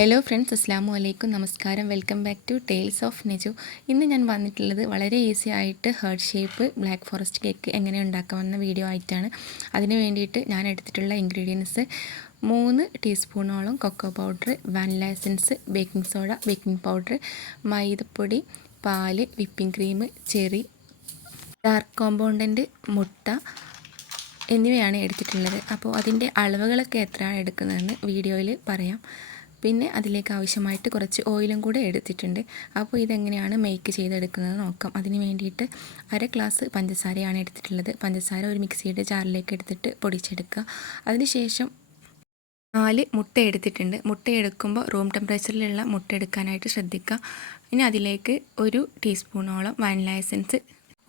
Hello friends, അസ്സാം വലൈക്കും. നമസ്കാരം. Welcome back to tales of Neju. ഇന്ന് ഞാൻ വന്നിട്ടുള്ളത് വളരെ ഈസി ആയിട്ട് heart shape black forest cake എങ്ങനെ ഉണ്ടാക്കാമെന്ന വീഡിയോ ആയിട്ടാണ്. അതിന് വേണ്ടിയിട്ട് ഞാൻ എടുത്തിട്ടുള്ള ഇൻഗ്രീഡിയൻസ് 3 ടീസ്പൂണോളം cocoa powder, vanilla essence, baking soda, baking powder, മൈദപ്പൊടി, പാല്, വിപ്പിംഗ് ക്രീം, ചെറി, ഡാർക്ക് കോമ്പൗണ്ടൻ്റ്, മുട്ട എന്നിവയാണ് എടുത്തിട്ടുള്ളത്. അപ്പോൾ അതിൻ്റെ അളവുകളൊക്കെ എത്രയാണ് എടുക്കുന്നതെന്ന് വീഡിയോയിൽ പറയാം. പിന്നെ അതിലേക്ക് ആവശ്യമായിട്ട് കുറച്ച് ഓയിലും കൂടെ എടുത്തിട്ടുണ്ട്. അപ്പോൾ ഇതെങ്ങനെയാണ് മേക്ക് ചെയ്തെടുക്കുന്നത് നോക്കാം. അതിന് വേണ്ടിയിട്ട് 1/2 ഗ്ലാസ് പഞ്ചസാരയാണ് എടുത്തിട്ടുള്ളത്. പഞ്ചസാര ഒരു മിക്സിയുടെ ജാറിലേക്ക് എടുത്തിട്ട് പൊടിച്ചെടുക്കുക. അതിനുശേഷം 4 മുട്ട എടുത്തിട്ടുണ്ട്. മുട്ട എടുക്കുമ്പോൾ റൂം ടെമ്പറേച്ചറിലുള്ള മുട്ട എടുക്കാനായിട്ട് ശ്രദ്ധിക്കുക. ഇനി അതിലേക്ക് 1 ടീസ്പൂണോളം വാനില എസൻസ്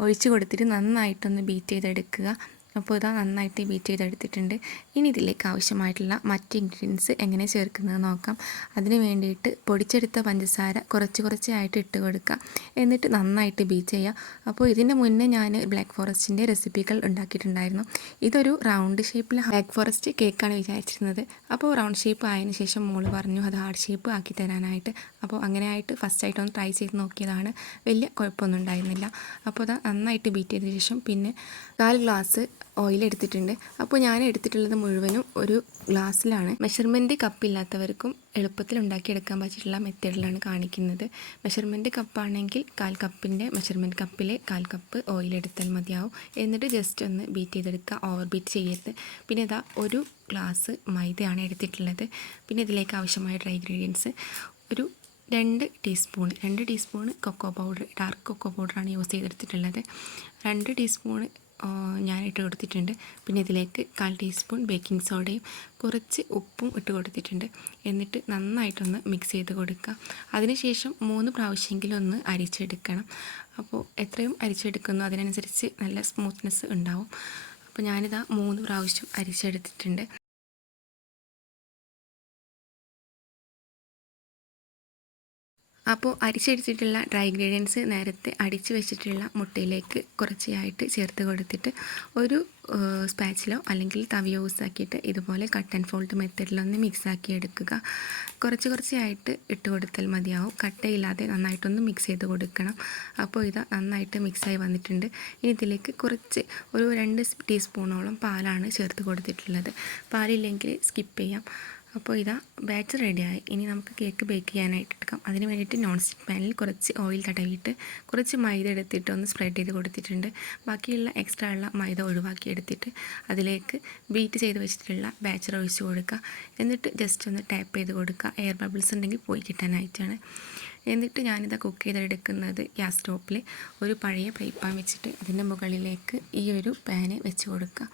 ഒഴിച്ച് കൊടുത്തിട്ട് നന്നായിട്ടൊന്ന് ബീറ്റ് ചെയ്തെടുക്കുക. അപ്പോൾ ഇതാ നന്നായിട്ട് ബീറ്റ് ചെയ്തെടുത്തിട്ടുണ്ട്. ഇനി ഇതിലേക്ക് ആവശ്യമായിട്ടുള്ള മറ്റ് ഇൻഗ്രീഡിയൻസ് എങ്ങനെ ചേർക്കുന്നത് നോക്കാം. അതിന് വേണ്ടിയിട്ട് പൊടിച്ചെടുത്ത പഞ്ചസാര കുറച്ചായിട്ട് ഇട്ട് കൊടുക്കുക. എന്നിട്ട് നന്നായിട്ട് ബീറ്റ് ചെയ്യുക. അപ്പോൾ ഇതിന് മുന്നേ ഞാൻ ബ്ലാക്ക് ഫോറസ്റ്റിൻ്റെ റെസിപ്പികൾ ഉണ്ടാക്കിയിട്ടുണ്ടായിരുന്നു. ഇതൊരു റൗണ്ട് ഷേപ്പിൽ ബ്ലാക്ക് ഫോറസ്റ്റ് കേക്കാണ് വിചാരിച്ചിരുന്നത്. അപ്പോൾ റൗണ്ട് ഷേപ്പ് ആയതിനു ശേഷം മോള് പറഞ്ഞു അത് ഹാർഡ് ഷേപ്പ് ആക്കി തരാനായിട്ട്. അപ്പോൾ അങ്ങനെയായിട്ട് ഫസ്റ്റായിട്ട് ഒന്ന് ട്രൈ ചെയ്ത് നോക്കിയതാണ്. വലിയ കുഴപ്പമൊന്നും ഉണ്ടായിരുന്നില്ല. അപ്പോൾ അത് നന്നായിട്ട് ബീറ്റ് ചെയ്ത ശേഷം പിന്നെ 4 ഗ്ലാസ് ഓയിൽ എടുത്തിട്ടുണ്ട്. അപ്പോൾ ഞാൻ എടുത്തിട്ടുള്ളത് മുഴുവനും ഒരു ഗ്ലാസ്സിലാണ്. മെഷർമെൻറ്റ് കപ്പില്ലാത്തവർക്കും എളുപ്പത്തിൽ ഉണ്ടാക്കിയെടുക്കാൻ പറ്റിയിട്ടുള്ള മെത്തേഡിലാണ് കാണിക്കുന്നത്. മെഷർമെൻറ്റ് കപ്പാണെങ്കിൽ 1/4 കപ്പിൻ്റെ മെഷർമെൻറ്റ് കപ്പിൽ 1/4 കപ്പ് ഓയിൽ എടുത്താൽ മതിയാവും. എന്നിട്ട് ജസ്റ്റ് ഒന്ന് ബീറ്റ് ചെയ്തെടുക്കുക, ഓവർ ബീറ്റ് ചെയ്യരുത്. പിന്നെ ഇതാ 1 ഗ്ലാസ് മൈദയാണ് എടുത്തിട്ടുള്ളത്. പിന്നെ ഇതിലേക്ക് ആവശ്യമായ ഡ്രൈ ഇൻഗ്രീഡിയൻസ് ഒരു 2 teaspoon cocoa powder, dark cocoa പൗഡറാണ് യൂസ് ചെയ്തെടുത്തിട്ടുള്ളത്. 2 ടീസ്പൂൺ ഞാൻ ഇട്ട് കൊടുത്തിട്ടുണ്ട്. പിന്നെ ഇതിലേക്ക് 1/4 ടീസ്പൂൺ ബേക്കിംഗ് സോഡയും കുറച്ച് ഉപ്പും ഇട്ട് കൊടുത്തിട്ടുണ്ട്. എന്നിട്ട് നന്നായിട്ടൊന്ന് മിക്സ് ചെയ്ത് കൊടുക്കുക. അതിനുശേഷം 3 പ്രാവശ്യമെങ്കിലും ഒന്ന് അരിച്ചെടുക്കണം. അപ്പോൾ എത്രയും അരിച്ചെടുക്കുന്നു അതിനനുസരിച്ച് നല്ല സ്മൂത്ത്നെസ് ഉണ്ടാവും. അപ്പോൾ ഞാനിതാ 3 പ്രാവശ്യം അരിച്ചെടുത്തിട്ടുണ്ട്. അപ്പോൾ അരിച്ചെടുത്തിട്ടുള്ള ഡ്രൈ ഇൻഗ്രീഡിയൻസ് നേരത്തെ അടിച്ച് വെച്ചിട്ടുള്ള മുട്ടയിലേക്ക് കുറച്ചായിട്ട് ചേർത്ത് കൊടുത്തിട്ട് ഒരു സ്പാച്ചിലോ അല്ലെങ്കിൽ തവിയോ യൂസ് ആക്കിയിട്ട് ഇതുപോലെ കട്ട് ആൻഡ് ഫോൾഡ് മെത്തേഡിലൊന്ന് മിക്സാക്കി എടുക്കുക. കുറച്ചായിട്ട് ഇട്ട് കൊടുത്താൽ മതിയാവും. കട്ടയില്ലാതെ നന്നായിട്ടൊന്ന് മിക്സ് ചെയ്ത് കൊടുക്കണം. അപ്പോൾ ഇത് നന്നായിട്ട് മിക്സായി വന്നിട്ടുണ്ട്. ഇനി ഇതിലേക്ക് ഒരു 2 ടീസ്പൂണോളം പാലാണ് ചേർത്ത് കൊടുത്തിട്ടുള്ളത്. പാലില്ലെങ്കിൽ സ്കിപ്പ് ചെയ്യാം. അപ്പോൾ ഇതാ ബാച്ച് റെഡിയായി. ഇനി നമുക്ക് കേക്ക് ബേക്ക് ചെയ്യാനായിട്ട് എടുക്കാം. അതിന് വേണ്ടിയിട്ട് നോൺ സ്റ്റിക്ക് പാനിൽ കുറച്ച് ഓയിൽ തടവിയിട്ട് കുറച്ച് മൈദ എടുത്തിട്ട് ഒന്ന് സ്പ്രെഡ് ചെയ്ത് കൊടുത്തിട്ടുണ്ട്. ബാക്കിയുള്ള എക്സ്ട്രാ ഉള്ള മൈദ ഒഴിവാക്കി എടുത്തിട്ട് അതിലേക്ക് ബീറ്റ് ചെയ്ത് വെച്ചിട്ടുള്ള ബാച്ചർ ഒഴിച്ച് കൊടുക്കുക. എന്നിട്ട് ജസ്റ്റ് ഒന്ന് ടാപ്പ് ചെയ്ത് കൊടുക്കുക. എയർ ബബിൾസ് ഉണ്ടെങ്കിൽ പോയി കിട്ടാനായിട്ടാണ്. എന്നിട്ട് ഞാനിതാ കുക്ക് ചെയ്തെടുക്കുന്നത് ഗ്യാസ് സ്റ്റോപ്പിൽ ഒരു പഴയ ഫ്രൈ പാൻ വെച്ചിട്ട് അതിൻ്റെ മുകളിലേക്ക് ഈ ഒരു പാന് വെച്ച് കൊടുക്കുക.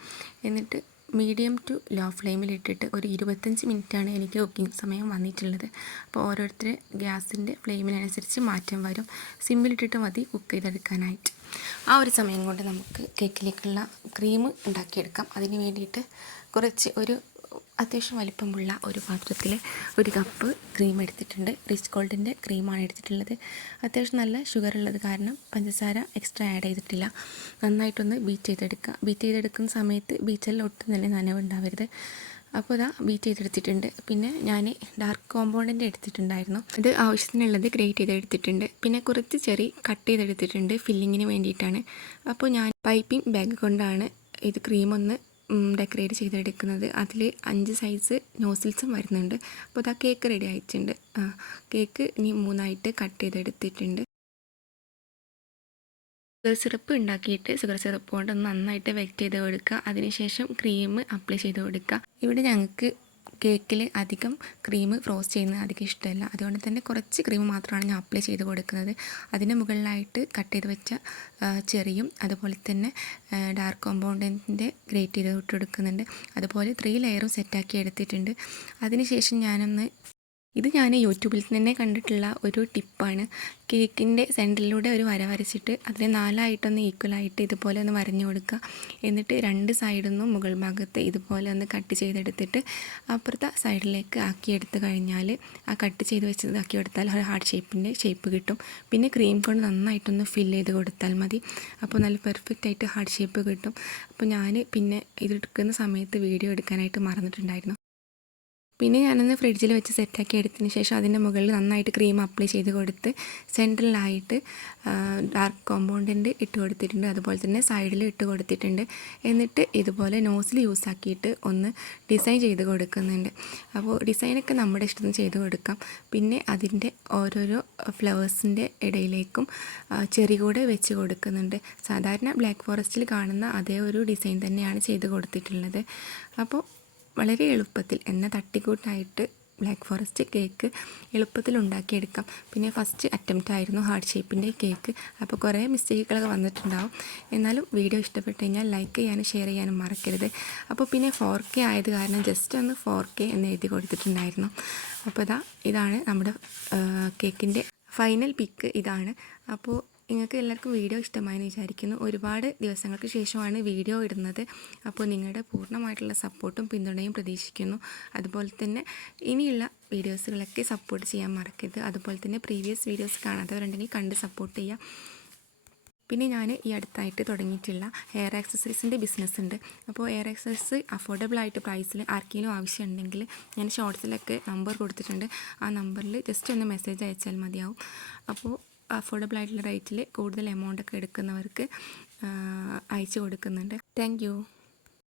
എന്നിട്ട് മീഡിയം ടു ലോ ഫ്ലെയിമിലിട്ടിട്ട് ഒരു 25 മിനിറ്റാണ് എനിക്ക് കുക്കിംഗ് സമയം വന്നിട്ടുള്ളത്. അപ്പോൾ ഓരോരുത്തർ ഗ്യാസിൻ്റെ ഫ്ലെയിമിനനുസരിച്ച് മാറ്റം വരും. സിമ്മിലിട്ടിട്ട് മതി കുക്ക് ചെയ്തെടുക്കാനായിട്ട്. ആ ഒരു സമയം കൊണ്ട് നമുക്ക് കേക്കിലേക്കുള്ള ക്രീം ഉണ്ടാക്കിയെടുക്കാം. അതിന് വേണ്ടിയിട്ട് ഒരു അത്യാവശ്യം വലിപ്പമുള്ള ഒരു പാത്രത്തിൽ 1 കപ്പ് ക്രീം എടുത്തിട്ടുണ്ട്. റിച്ച് ഗോൾഡിൻ്റെ ക്രീമാണ് എടുത്തിട്ടുള്ളത്. അത്യാവശ്യം നല്ല ഷുഗർ ഉള്ളത് കാരണം പഞ്ചസാര എക്സ്ട്രാ ആഡ് ചെയ്തിട്ടില്ല. നന്നായിട്ടൊന്ന് ബീറ്റ് ചെയ്തെടുക്കുക. ബീറ്റ് ചെയ്തെടുക്കുന്ന സമയത്ത് ബീറ്റെല്ലാം ഒട്ടും തന്നെ നനവുണ്ടാവരുത്. അപ്പോൾ ഇതാ ബീറ്റ് ചെയ്തെടുത്തിട്ടുണ്ട്. പിന്നെ ഞാൻ ഡാർക്ക് കോമ്പൗണ്ടൻ്റ് എടുത്തിട്ടുണ്ടായിരുന്നു. അത് ആവശ്യത്തിനുള്ളത് ഗ്രേറ്റ് ചെയ്തെടുത്തിട്ടുണ്ട്. പിന്നെ കുറച്ച് ചെറി കട്ട് ചെയ്തെടുത്തിട്ടുണ്ട് ഫില്ലിങ്ങിന് വേണ്ടിയിട്ടാണ്. അപ്പോൾ ഞാൻ പൈപ്പിംഗ് ബാഗ് കൊണ്ടാണ് ഇത് ക്രീമൊന്ന് ഡെക്കറേറ്റ് ചെയ്തെടുക്കുന്നത്. അതിൽ 5 സൈസ് നോസിൽസും വരുന്നുണ്ട്. അപ്പോൾ അതാ കേക്ക് റെഡി ആയിട്ടുണ്ട്. കേക്ക് ഇനി 3ആയിട്ട് കട്ട് ചെയ്തെടുത്തിട്ടുണ്ട്. ഷുഗർ സിറപ്പ് ഉണ്ടാക്കിയിട്ട് ഷുഗർ സിറപ്പ് കൊണ്ട് നന്നായിട്ട് വെറ്റ് ചെയ്ത് കൊടുക്കുക. അതിനുശേഷം ക്രീം അപ്ലൈ ചെയ്ത് കൊടുക്കുക. ഇവിടെ ഞങ്ങൾക്ക് കേക്കിൽ അധികം ക്രീം ഫ്രോസ്റ്റ് ചെയ്യുന്നത് അധികം ഇഷ്ടമല്ല. അതുകൊണ്ട് തന്നെ കുറച്ച് ക്രീം മാത്രമാണ് ഞാൻ അപ്ലൈ ചെയ്ത് കൊടുക്കുന്നത്. അതിന് മുകളിലായിട്ട് കട്ട് ചെയ്ത് വെച്ച ചെറിയും അതുപോലെ തന്നെ ഡാർക്ക് കോമ്പൗണ്ടിൻ്റെ ഗ്രേറ്റ് ചെയ്ത് ഇട്ട് കൊടുക്കുന്നുണ്ട്. അതുപോലെ 3 ലെയറും സെറ്റാക്കി എടുത്തിട്ടുണ്ട്. അതിനുശേഷം ഇത് ഞാൻ യൂട്യൂബിൽ തന്നെ കണ്ടിട്ടുള്ള ഒരു ടിപ്പാണ്. കേക്കിൻ്റെ സെൻറ്ററിലൂടെ ഒരു വര വരച്ചിട്ട് അതിനെ 4ആയിട്ടൊന്ന് ഈക്വലായിട്ട് ഇതുപോലെ ഒന്ന് വരഞ്ഞു കൊടുക്കുക. എന്നിട്ട് 2 സൈഡിൽ നിന്നും മുകൾ ഭാഗത്ത് ഇതുപോലെ ഒന്ന് കട്ട് ചെയ്തെടുത്തിട്ട് അപ്പുറത്തെ സൈഡിലേക്ക് ആക്കിയെടുത്ത് കഴിഞ്ഞാൽ ആ കട്ട് ചെയ്ത് വെച്ചതാക്കി എടുത്താൽ ഒരു ഹാർട്ട് ഷേപ്പിൻ്റെ ഷേപ്പ് കിട്ടും. പിന്നെ ക്രീം കൊണ്ട് നന്നായിട്ടൊന്ന് ഫില്ല് ചെയ്ത് കൊടുത്താൽ മതി. അപ്പോൾ നല്ല പെർഫെക്റ്റ് ആയിട്ട് ഹാർട്ട് ഷേപ്പ് കിട്ടും. അപ്പോൾ ഞാൻ പിന്നെ ഇതെടുക്കുന്ന സമയത്ത് വീഡിയോ എടുക്കാനായിട്ട് മറന്നിട്ടുണ്ടായിരുന്നു. പിന്നെ ഞാനൊന്ന് ഫ്രിഡ്ജിൽ വെച്ച് സെറ്റാക്കി എടുത്തതിന് ശേഷം അതിൻ്റെ മുകളിൽ നന്നായിട്ട് ക്രീം അപ്ലൈ ചെയ്ത് കൊടുത്ത് സെൻറ്ററിലായിട്ട് ഡാർക്ക് കോമ്പൗണ്ടിൻ്റെ ഇട്ട് കൊടുത്തിട്ടുണ്ട്, അതുപോലെ തന്നെ സൈഡിൽ ഇട്ട് കൊടുത്തിട്ടുണ്ട്. എന്നിട്ട് ഇതുപോലെ നോസിൽ യൂസ് ആക്കിയിട്ട് ഒന്ന് ഡിസൈൻ ചെയ്ത് കൊടുക്കുന്നുണ്ട്. അപ്പോൾ ഡിസൈനൊക്കെ നമ്മുടെ ഇഷ്ടത്തിന് ചെയ്ത് കൊടുക്കാം. പിന്നെ അതിൻ്റെ ഓരോരോ ഫ്ലവേഴ്സിൻ്റെ ഇടയിലേക്കും ചെറി കൂടെ വെച്ച് കൊടുക്കുന്നുണ്ട്. സാധാരണ ബ്ലാക്ക് ഫോറസ്റ്റിൽ കാണുന്ന അതേ ഒരു ഡിസൈൻ തന്നെയാണ് ചെയ്ത് കൊടുത്തിട്ടുള്ളത്. അപ്പോൾ വളരെ എളുപ്പത്തിൽ എന്ന തട്ടിക്കൂട്ടായിട്ട് ബ്ലാക്ക് ഫോറസ്റ്റ് കേക്ക് എളുപ്പത്തിൽ ഉണ്ടാക്കിയെടുക്കാം. പിന്നെ ഫസ്റ്റ് അറ്റംപ്റ്റ് ആയിരുന്നു ഹാർട്ട് ഷേപ്പിൻ്റെ കേക്ക്. അപ്പോൾ കുറേ മിസ്റ്റേക്കുകളൊക്കെ വന്നിട്ടുണ്ടാവും. എന്നാലും വീഡിയോ ഇഷ്ടപ്പെട്ട് കഴിഞ്ഞാൽ ലൈക്ക് ചെയ്യാനും ഷെയർ ചെയ്യാനും മറക്കരുത്. അപ്പോൾ പിന്നെ 4K ആയത് കാരണം ജസ്റ്റ് ഒന്ന് 4K എന്ന് എഴുതി കൊടുത്തിട്ടുണ്ടായിരുന്നു. അപ്പോൾ ഇതാണ് നമ്മുടെ കേക്കിൻ്റെ ഫൈനൽ പിക്ക് ഇതാണ്. അപ്പോൾ നിങ്ങൾക്ക് എല്ലാവർക്കും വീഡിയോ ഇഷ്ടമായെന്ന് വിചാരിക്കുന്നു. ഒരുപാട് ദിവസങ്ങൾക്ക് ശേഷമാണ് വീഡിയോ ഇടുന്നത്. അപ്പോൾ നിങ്ങളുടെ പൂർണ്ണമായിട്ടുള്ള സപ്പോർട്ടും പിന്തുണയും പ്രതീക്ഷിക്കുന്നു. അതുപോലെ തന്നെ ഇനിയുള്ള വീഡിയോസുകളൊക്കെ സപ്പോർട്ട് ചെയ്യാൻ മറക്കരുത്. അതുപോലെ തന്നെ പ്രീവിയസ് വീഡിയോസ് കാണാത്തവരുണ്ടെങ്കിൽ കണ്ട് സപ്പോർട്ട് ചെയ്യുക. പിന്നെ ഞാൻ ഈ അടുത്തായിട്ട് തുടങ്ങിയിട്ടുള്ള ഹെയർ ആക്സസറീസിൻ്റെ ബിസിനസ് ഉണ്ട്. അപ്പോൾ ഹെയർ ആക്സസറീസ് അഫോർഡബിൾ ആയിട്ട് പ്രൈസിൽ ആർക്കെങ്കിലും ആവശ്യമുണ്ടെങ്കിൽ ഞാൻ ഷോർട്സിലൊക്കെ നമ്പർ കൊടുത്തിട്ടുണ്ട്. ആ നമ്പറിൽ ജസ്റ്റ് ഒന്ന് മെസ്സേജ് അയച്ചാൽ മതിയാവും. അപ്പോൾ അഫോർഡബിൾ ആയിട്ടുള്ള റേറ്റിൽ കൂടുതൽ എമൗണ്ടൊക്കെ എടുക്കുന്നവർക്ക് അയച്ചു കൊടുക്കുന്നുണ്ട്. Thank you.